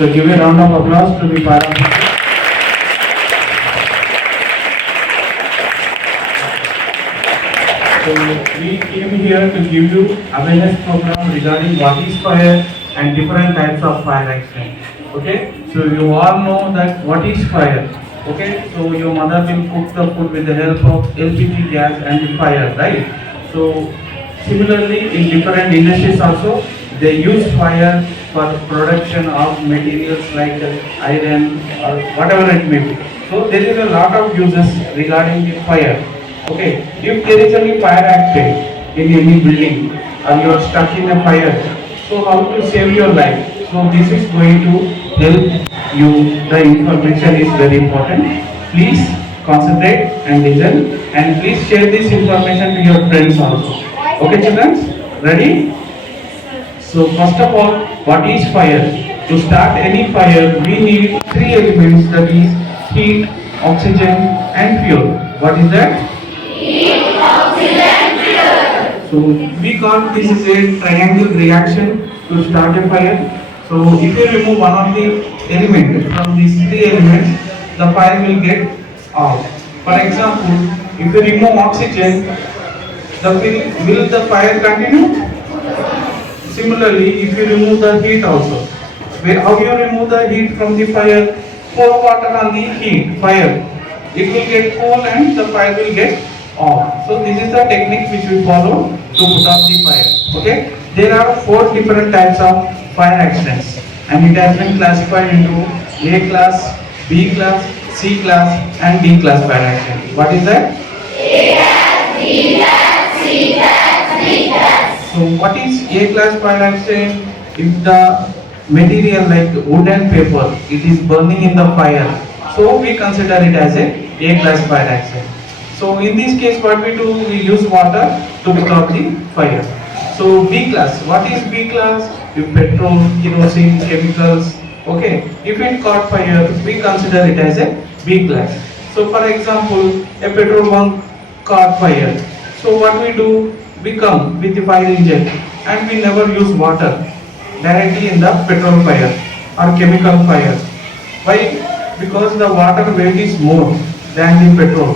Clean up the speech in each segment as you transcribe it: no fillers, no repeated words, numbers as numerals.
So give a round of applause to the para. So we came here to give you awareness program regarding what is fire and different types of fire accident. Okay, so you all know that what is fire. Okay, so your mother will cook the food with the help of LPG gas and the fire, right? So similarly, in different industries also, they use fire for production of materials like iron or whatever it may be. So there is a lot of uses regarding the fire. Okay, if there is any fire accident in any building or you are stuck in a fire, so how to save your life? So this is going to help you. The information is very important. Please concentrate and listen, and please share this information to your friends also. Okay, children, ready? So first of all, what is fire? To start any fire, we need three elements, that is heat, oxygen and fuel. What is that? So we call this is a triangle reaction to start a fire. So if you remove one of the element from these three elements, the fire will get off. For example, if you remove oxygen, will the fire continue? Similarly, if you remove the heat also, how you remove the heat from the fire? Pour water on the heat fire. It will get cool and the fire will get off. So this is the technique which we follow to put out the fire. Okay. There are four different types of fire accidents, and it has been classified into A class, B class, C class, and D class fire accident. What is that? A class, B class, C class, D class. So what is A class fire accident? If the material like wood and paper, it is burning in the fire, so we consider it as a class fire accident. So in this case, what we do, we use water to put out the fire. So B class, what is B class? If petrol, kerosene, chemicals, okay, if it caught fire, we consider it as a B class. So for example, a petrol bunk caught fire. So what we do, we come with the fire engine and we never use water directly in the petrol fire or chemical fire. Why? Because the water weight is more than the petrol.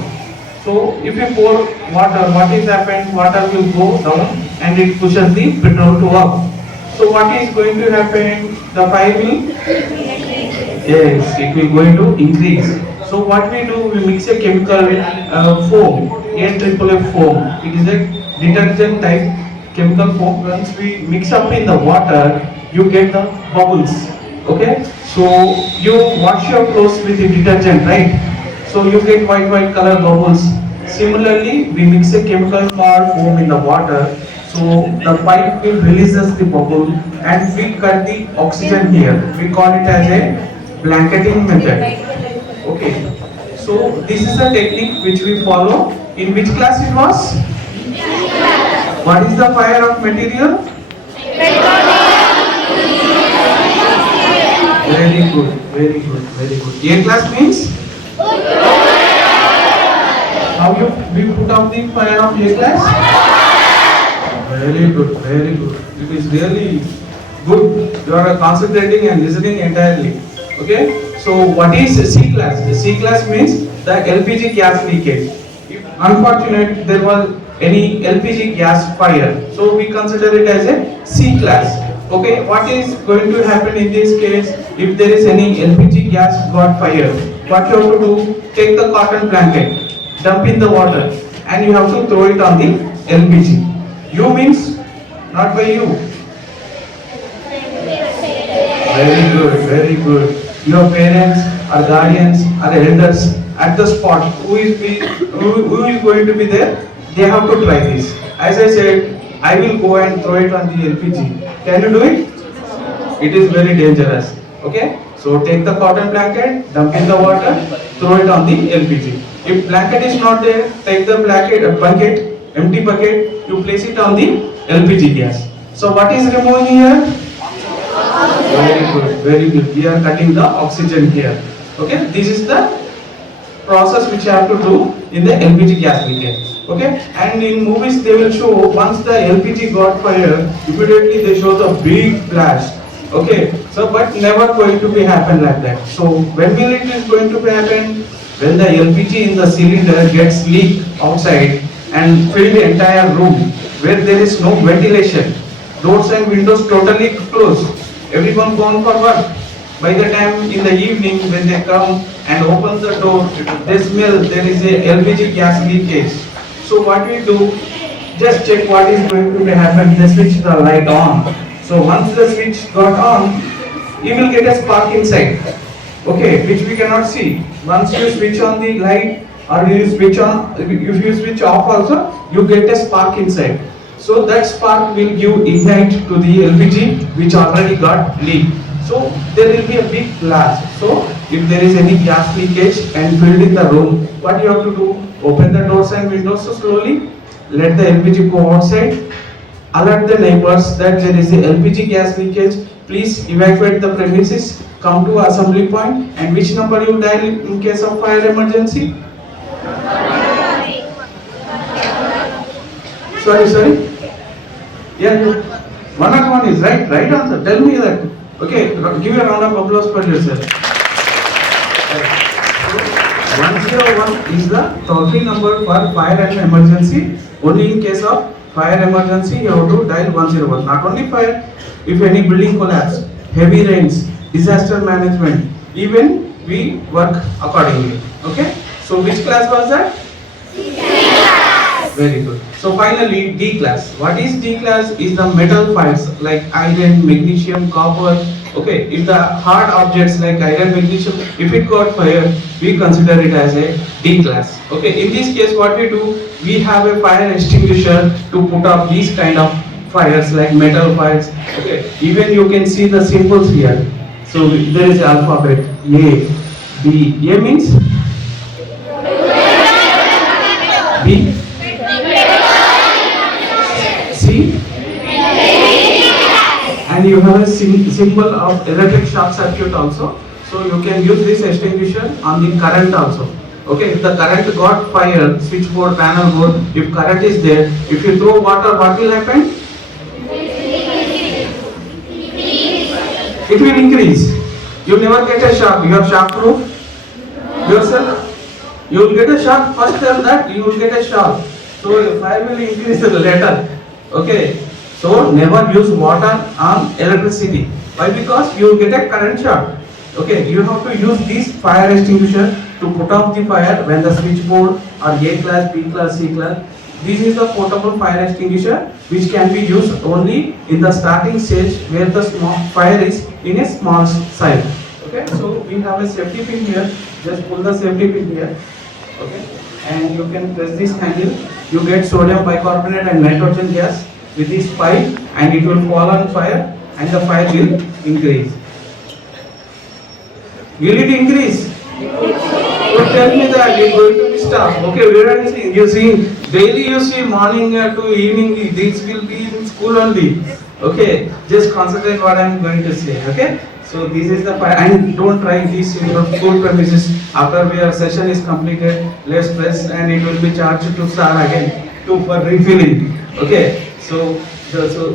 So if you pour water, what is happened? Water will go down and it pushes the petrol to up. So what is going to happen? The fire will, yes, it will going to increase. So what we do, we mix a chemical foam, AFFF foam. It is a detergent type chemical foam. Once we mix up in the water, you get the bubbles. Okay, so you wash your clothes with the detergent, right? So you get white color bubbles. Similarly, we mix a chemical called foam in the water. So the pipe will releases the bubble and we cut the oxygen here. We call it as a blanketing method. Okay. So this is a technique which we follow. In which class it was? What is the fire of material? Very good, very good, very good. A class means? How we put out the fire of A class? Very good, very good. It is really good. You are concentrating and listening entirely. Okay? So what is C class? The C class means the LPG gas leakage. If unfortunate there was any LPG gas fire, so we consider it as a C class. Okay, what is going to happen in this case? If there is any LPG gas got fire, what you have to do? Take the cotton blanket, dump in the water, and you have to throw it on the LPG. You means not by you. Very good, very good. Your parents or guardians or elders at the spot, who is going to be there? They have to try this. As I said, I will go and throw it on the LPG. Can you do it? It is very dangerous. Okay? So take the cotton blanket, dump in the water, throw it on the LPG. If blanket is not there, take the bucket, empty bucket, you place it on the LPG gas. So what is removing here? Very good, very good. We are cutting the oxygen here. Okay? This is the process which you have to do in the LPG gas leakage. Okay, and in movies they will show once the LPG got fire, immediately they show the big blast. Okay, so but never going to be happen like that. So when will it is going to be happen? When the LPG in the cylinder gets leaked outside and fill the entire room where there is no ventilation, doors and windows totally closed. Everyone gone for work. By the time in the evening when they come and open the door, they smell there is a LPG gas leakage. So what we do, just check what is going to be happen. They switch the light on. So once the switch got on, you will get a spark inside. Okay, which we cannot see. Once you switch on the light or you switch on, if you switch off also, you get a spark inside. So that spark will give ignite to the LPG which already got leaked. So there will be a big blast. So if there is any gas leakage and filled in the room, what you have to do? Open the doors and windows so slowly. Let the LPG go outside. Alert the neighbors that there is a LPG gas leakage. Please evacuate the premises. Come to assembly point. And which number you dial in case of fire emergency? Sorry. Yeah, 101 is right answer. Tell me that. Okay, give a round of applause for yourself. 101 is the toll-free number for fire and emergency. Only in case of fire emergency, you have to dial 101. Not only fire, if any building collapse, heavy rains, disaster management, even we work accordingly. Okay? So which class was that? Very good. So finally, D class. What is D class? Is the metal fires like iron, magnesium, copper. Okay, if the hard objects like iron, magnesium, if it got fire, we consider it as a D class. Okay, in this case, what we do, we have a fire extinguisher to put up these kind of fires like metal fires. Okay, even you can see the symbols here. So there is alphabet A, B. A means B. C, and you have a symbol of electric shock circuit also. So you can use this extinguisher on the current also. Okay, if the current got fire, switchboard, panel board, if current is there, if you throw water, what will happen? It will increase. You never get a shock. You have shock proof yourself. You will get a shock. First tell that you will get a shock. So the fire will increase later. Okay, so never use water on electricity. Why? Because you get a current shock. Okay, you have to use this fire extinguisher to put out the fire when the switchboard or A class, B class, C class. This is the portable fire extinguisher which can be used only in the starting stage where the small fire is in a small size. Okay, so we have a safety pin here. Just pull the safety pin here. Okay, and you can press this handle. You get sodium bicarbonate and nitrogen gas with this pipe and it will fall on fire and the fire will increase. Will it increase? Don't tell me that it's going to be stopped. Okay, where are you seeing? You see, daily you see morning to evening, this will be in school only. Okay, just concentrate what I am going to say. Okay, so this is the fire, and don't try this in your school premises. After your session is completed, let's press and it will be charged to start again for refilling. Okay, so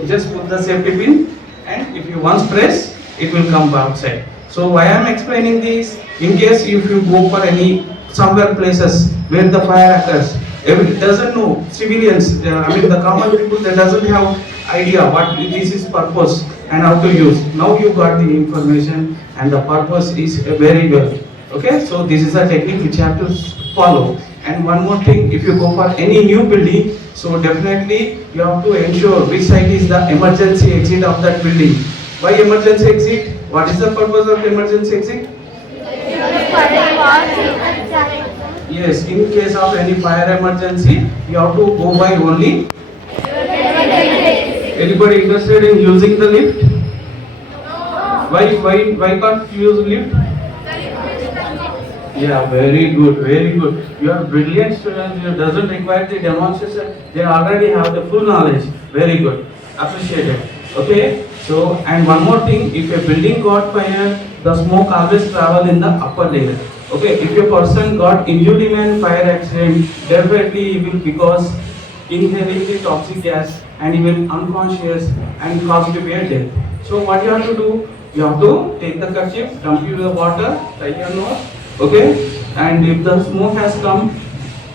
just put the safety pin, and if you once press, it will come outside. So why I am explaining this? In case if you go for any somewhere places where the fire occurs, it doesn't know civilians. I mean the common people, they doesn't have idea what this is purpose and how to use. Now you got the information and the purpose is very well. Okay, so this is a technique which you have to follow. And one more thing, if you go for any new building, so definitely you have to ensure which side is the emergency exit of that building. Why emergency exit? What is the purpose of emergency exit? Yes, in case of any fire emergency, you have to go by only. Anybody interested in using the lift? Why can't you use lift? Yeah, very good. You are brilliant students. You doesn't require the demonstration. They already have the full knowledge. Very good. Appreciate it. Okay. So, and one more thing, if a building got fire, the smoke always travel in the upper layer. Okay, if a person got injured in a fire accident, definitely he will, because inhaling the toxic gas and even unconscious and cause severe death. So what you have to do? You have to take the kerchief, dump into the water, tie your nose, okay? And if the smoke has come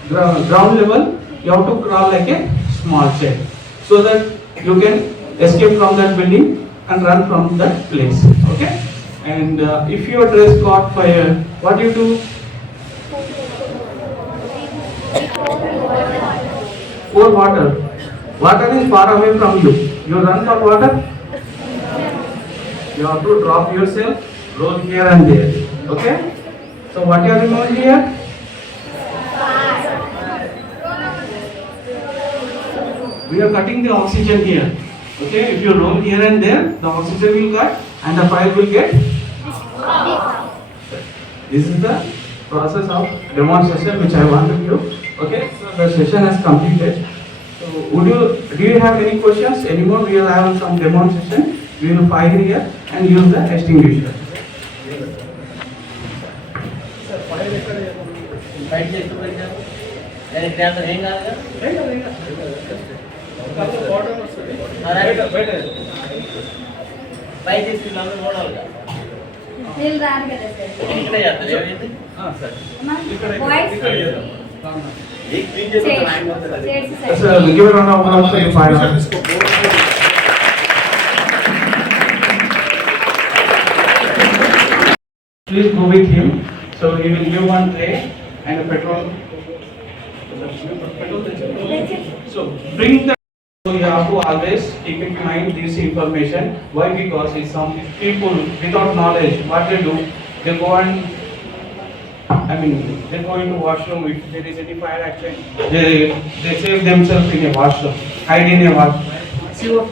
ground level, you have to crawl like a small child, so that you can escape from that building and run from that place, okay? And if your dress caught fire, what do you do? Pour water. Water is far away from you. You run for water. You have to drop yourself, roll here and there. Okay? So what you are doing here? We are cutting the oxygen here. Okay? If you roll here and there, the oxygen will cut and the fire will get. This is the process of demonstration which I want to give. Okay, so the session has completed. So do you have any questions anymore? We will have some demonstration. We will fire here and use the extinguisher. So give it on our fire. Please go with him. So he will give one tray and a petrol. So bring the. You have to always keep in mind this information. Why? Because it's some people without knowledge, what they do, they go and they go into washroom. If there is any fire accident, they save themselves in a washroom, hide in a washroom. See what?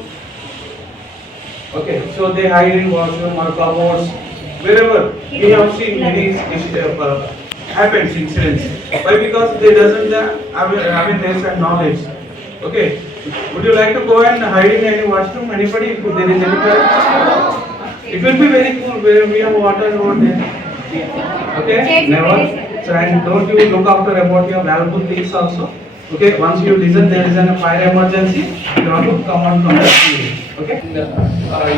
Okay, so they hide in washroom or cupboards, wherever. We have seen many happens incidents. Why? Because they doesn't have awareness and knowledge. Okay. Would you like to go and hide in any washroom? Anybody? If there is any fire? It will be very cool where we have water over there. Okay? Never. So, and don't you look after about your valuable things also. Okay? Once you listen there is a fire emergency, you have to come out from the field. Okay?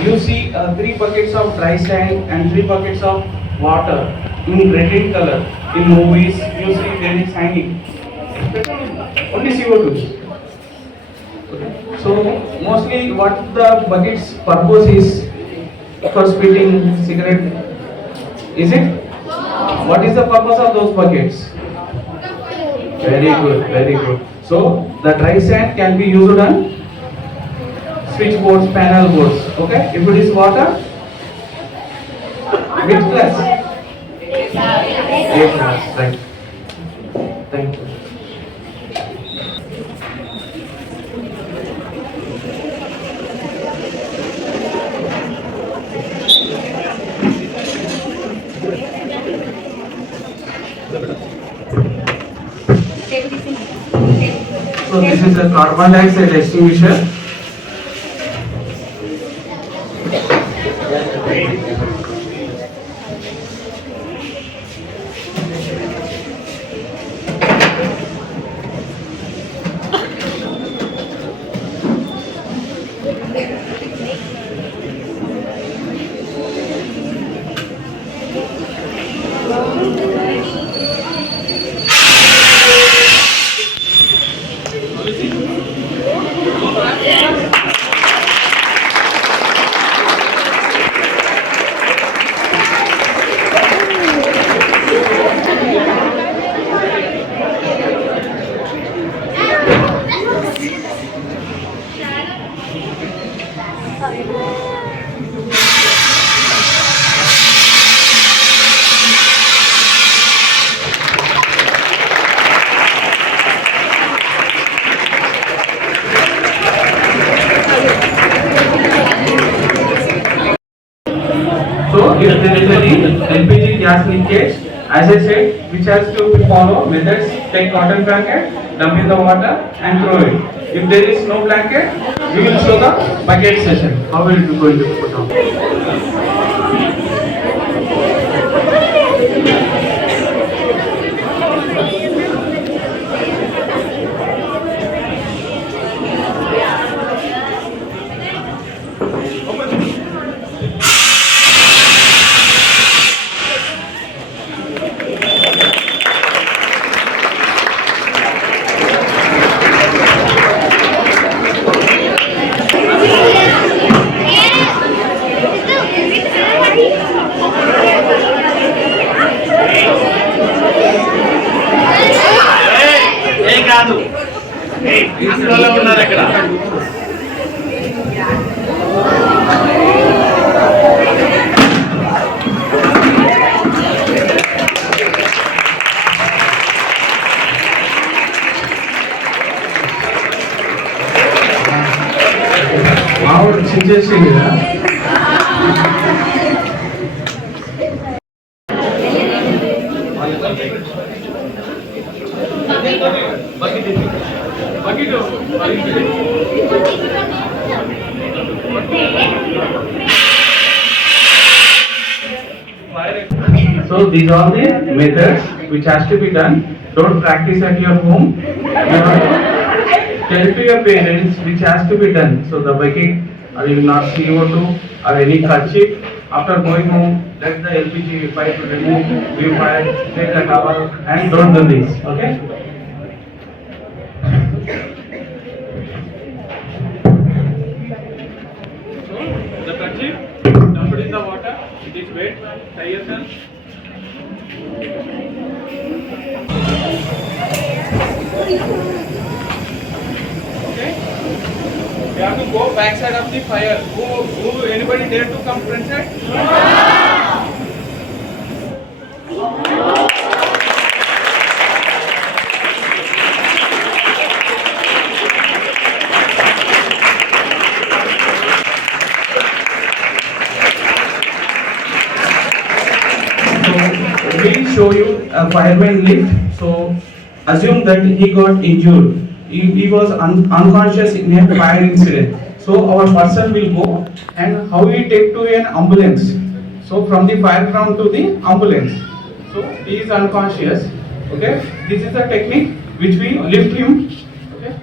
You see 3 buckets of dry sand and 3 buckets of water in red in color. In movies, you see very shiny. Only CO2. Okay. So mostly what the bucket's purpose is for spitting cigarette, is it? What is the purpose of those buckets? Very good, very good. So the dry sand can be used on switchboards, panel boards. Okay, if it is water, which class? A class, right. Thank you. So this is a carbon dioxide extinguisher. So if there is any LPG gas leakage, as I said, which has to follow methods: take cotton blanket, dump in the water and throw it. If there is no blanket, we will show the bucket session. How will it be going to put on? So these are the methods which has to be done. Don't practice at your home. Tell to your parents which has to be done. So the bucket or you will not CO2 or any kerchief. After going home, let the LPG pipe remove, we fire, take a towel and don't do this. Okay? So the kerchief, dump it in the water, it is wet, tie yourself. Okay? We have to go back side of the fire. Anybody dare to come front side? So we'll show you a fireman lift. So assume that he got injured. He was unconscious in a fire incident. So our person will go and how we take to an ambulance. So from the fire ground to the ambulance. So he is unconscious. Okay. This is the technique which we lift him. Okay.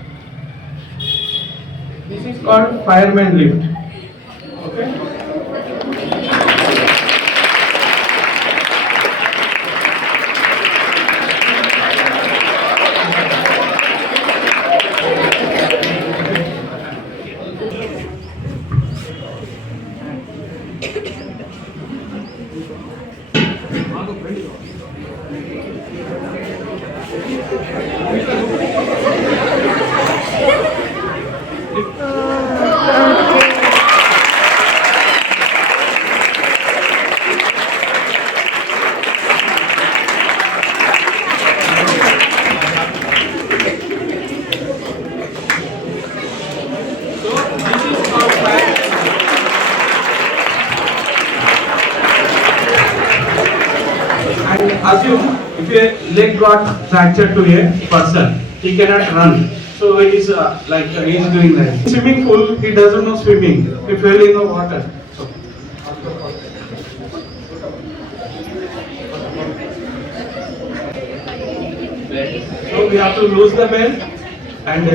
This is called fireman lift. Okay. Assume if a leg got fractured to a person, he cannot run. So he is he is doing that. Swimming pool, he doesn't know swimming. He fell in the water. So we have to lose the belt and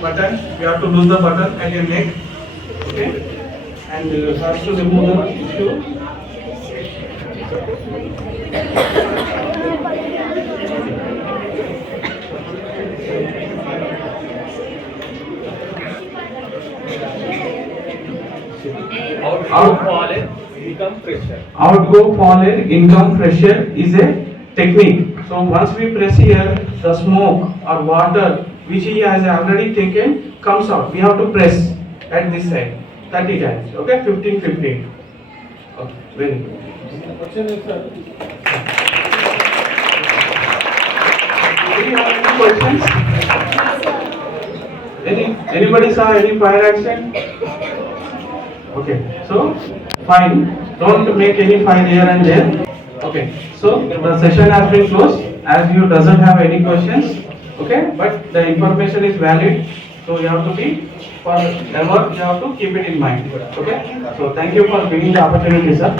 button. We have to lose the button and your neck. Okay, and have to remove the shoe. Outgo fallen income pressure is a technique. So once we press here, the smoke or water which he has already taken comes out. We have to press at this side 30 times. Okay, 15, 15. Okay, very good. Question is, sir. Do you have any questions? Anybody saw any fire action? Okay, so fine. Don't make any fire here and there. Okay, so the session has been closed as you doesn't have any questions. Okay, but the information is valid, so you have to be forever. You have to keep it in mind. Okay, so thank you for giving the opportunity, sir.